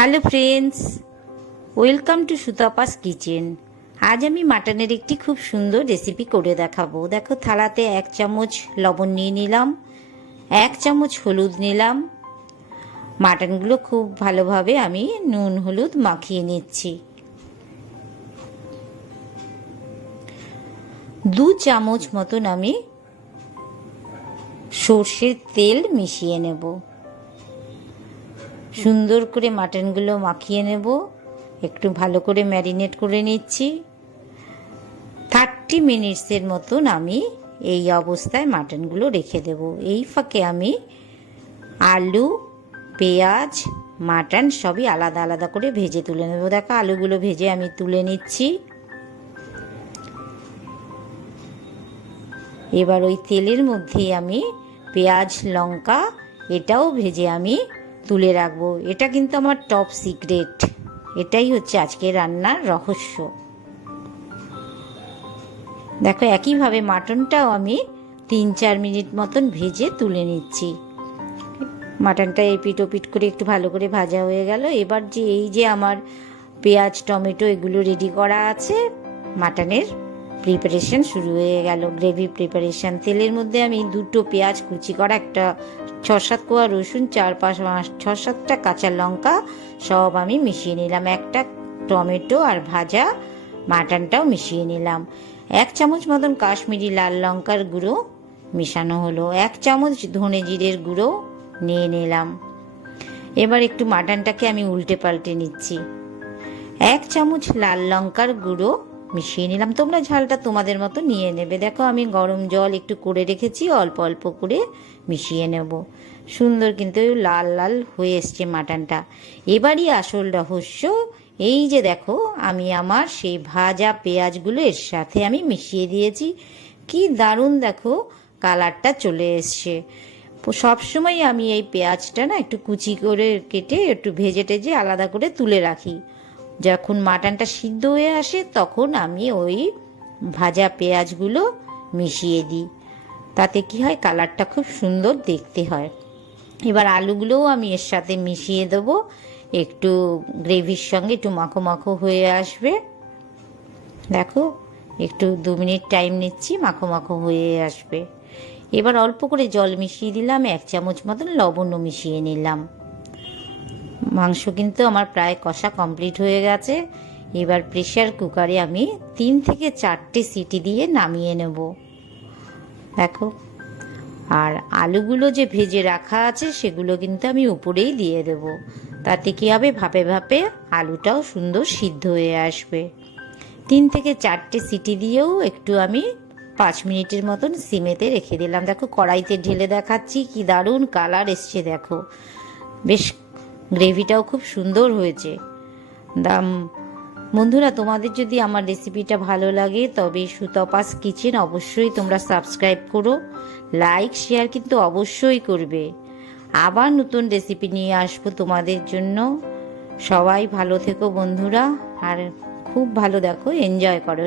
Hello friends, welcome to Sutapa's kitchen. আজ আমি মাটনের একটি খুব সুন্দর রেসিপি করে দেখাবো। দেখো, থালাতে 1 চামচ লবণ নিয়ে নিলাম, 1 চামচ হলুদ নিলাম। মাটনগুলো খুব ভালোভাবে আমি নুন হলুদ মাখিয়ে নিচ্ছি। 2 চামচ মতন আমি সর্ষের তেল মিশিয়ে নেব। সুন্দর করে মাটনগুলো মাখিয়ে নেব। একটু ভালো করে ম্যারিনেট করে নিচ্ছি। 30 মিনিটসের মতন আমি এই অবস্থায় মাটনগুলো রেখে দেব। এই ফাঁকে আমি আলু, পেঁয়াজ, মাটন সবই আলাদা আলাদা করে ভেজে তুলে নেব। দেখো, আলুগুলো ভেজে আমি তুলে নিচ্ছি। এবার ওই তেলের মধ্যেই আমি পেঁয়াজ, লঙ্কা এটাও ভেজে আমি তুলে রাখবো। এটা কিন্তু আমার টপ সিক্রেট। এটাই হচ্ছে আজকে রান্নার রহস্য। দেখো, একইভাবে মাটনটাও আমি 3-4 মিনিট মতন ভেজে তুলে নিচ্ছি। মাটনটা এপিট ওপিট করে একটু ভালো করে ভাজা হয়ে গেল। এবার এই যে আমার পেঁয়াজ, টমেটো এগুলো রেডি করা আছে, মাটনের প্রিপারেশন শুরু হয়ে গেল। Gravy preparation. তেলের মধ্যে আমি 2টো পেঁয়াজ কুচি করা, একটা 6-7 কোয়া রসুন, 6-7টা কাঁচা লঙ্কা সব আমি মিশিয়ে নিলাম। একটা টমেটো আর ভাজা মাটনটাও মিশিয়ে নিলাম। 1 চামচ মতন কাশ্মীরি লাল লঙ্কার গুঁড়ো মেশানো হলো। 1 চামচ ধনে জিরের গুঁড়ো নিয়ে নিলাম। এবার একটু মাটনটাকে আমি উল্টে পাল্টে নিচ্ছি। 1 চামচ লাল লঙ্কার গুঁড়ো মিশিয়ে নিলাম। তোমরা ঝালটা তোমাদের মতো নিয়ে নেবে। দেখো, আমি গরম জল একটু করে রেখেছি, অল্প অল্প করে মিশিয়ে নেব। সুন্দর কিন্তু লাল লাল হয়ে এসছে মাটনটা। এবারই আসল রহস্য। এই যে দেখো, আমি আমার সেই ভাজা পেঁয়াজগুলো এর সাথে আমি মিশিয়ে দিয়েছি। কি দারুণ দেখো কালারটা চলে এসছে। সবসময় আমি এই পেঁয়াজটা না একটু কুচি করে কেটে একটু ভেজে টেজে আলাদা করে তুলে রাখি। যখন মাটনটা সিদ্ধ হয়ে আসে তখন আমি ওই ভাজা পেঁয়াজগুলো মিশিয়ে দিই। তাতে কি হয়, কালারটা খুব সুন্দর দেখতে হয়। এবার আলুগুলোও আমি এর সাথে মিশিয়ে দেবো। একটু গ্রেভির সঙ্গে একটু মাখো মাখো হয়ে আসবে। দেখো, একটু 2 মিনিট টাইম নিচ্ছি, মাখো মাখো হয়ে আসবে। এবার অল্প করে জল মিশিয়ে দিলাম, 1 চামচ মতন লবণও মিশিয়ে নিলাম। মাংস কিন্তু আমার প্রায় কষা কমপ্লিট হয়ে গেছে। এবার প্রেসার কুকারে আমি 3 থেকে 4টে সিটি দিয়ে নামিয়ে নেব। দেখো, আর আলুগুলো যে ভেজে রাখা আছে সেগুলো কিন্তু আমি উপরেই দিয়ে দেব। তাতে কি হবে, ভাপে ভাপে আলুটাও সুন্দর সিদ্ধ হয়ে আসবে। 3 থেকে 4টে সিটি দিয়েও একটু আমি 5 মিনিটের মতন সিমেতে রেখে দিলাম। দেখো, কড়াইতে ঢেলে দেখাচ্ছি, কি দারুণ কালার এসছে। দেখো, বেশ গ্রেভিটাও খুব সুন্দর হয়েছে। বন্ধুরা, তোমাদের যদি আমার রেসিপিটা ভালো লাগে তবে সুতপাস কিচেন অবশ্যই তোমরা সাবস্ক্রাইব করো, লাইক শেয়ার কিন্তু অবশ্যই করবে। আবার নতুন রেসিপি নিয়ে আসবো তোমাদের জন্য। সবাই ভালো থেকো বন্ধুরা, আর খুব ভালো দেখো, এনজয় করো।